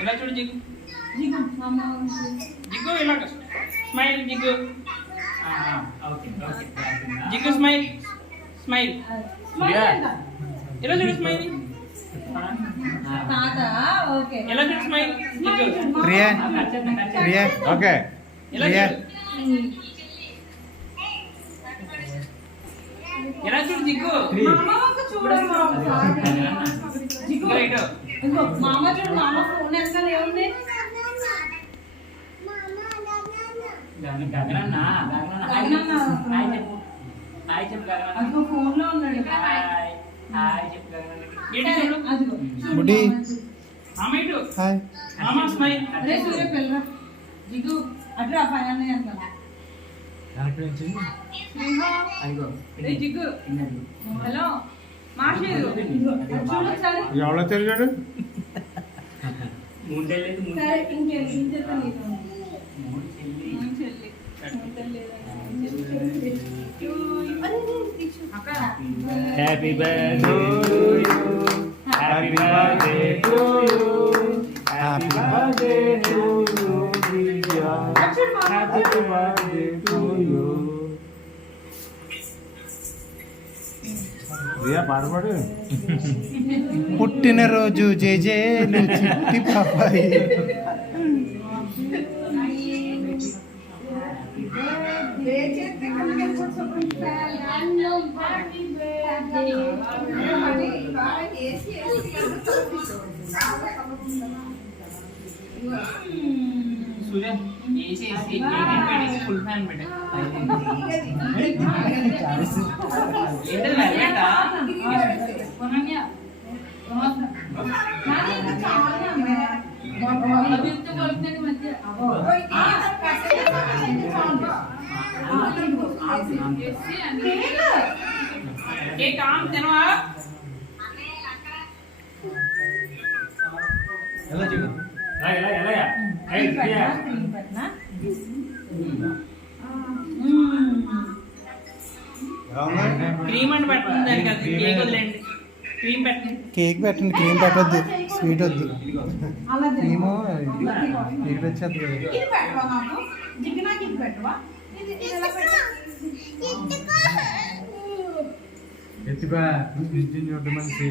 ఇలా చూడు జిగ్గు జిగ్గు ఇలా స్మైల్ జిగ్గు ఓకే ఓకే జిగ్గు స్మైల్ స్మైల్ ఇలా చూడు స్మైల్ ఎలా చూడు స్మైల్ జిగ్గు ప్రియా ప్రియా ఓకే ప్రియా ఎలా చూడు జిగ్గు జిగ్గు ఇటు మామ చూడు మామ ఫోన్ ఎంత లేవుంది గగనన్న హాయ్ చెప్పు హాయ్ చెప్పు గగనన్న అదిగో ఫోన్ లో ఉన్నాడు హాయ్ హాయ్ చెప్పు గగనన్న ఏంటి చూడు అదిగో బుడ్డి మామ ఇటు హాయ్ మామ స్మైల్ అరే సూర్య పిల్లరా జిగ్గు అట్రా ఫైనల్ అంట జిగ్గు హలో మాషేరు చూడు సరే ఎవరో తెలియడు ముండెలేదు సరే ఇంకెంత happy birthday happy birthday to you happy birthday to you happy birthday to you Riya పాడపాడు పుట్టినరోజు జేజేలు చిట్టి పాపాయి సూర్య ఏసీ ఫుల్ ఫ్యాన్ పెట్టే काम तेनो ఎలా జీవ ఎలా ఎలా ఎలా ఏ ప్రియా క్రీమ్ అంటే పెట్టండి దానికి అది కేక్ వదిలేండి క్రీమ్ పెట్టండి కేక్ పెట్టండి క్రీమ్ పెట్టొద్దు స్వీట్ వద్దు క్రీము ఇక్కడ వచ్చేది కదా ఇది పెట్టవా నాకు జిగ్గునా ఇది పెట్టవా ఇది ఇలా పెట్టు ఎత్తిపా చూడడం మంచి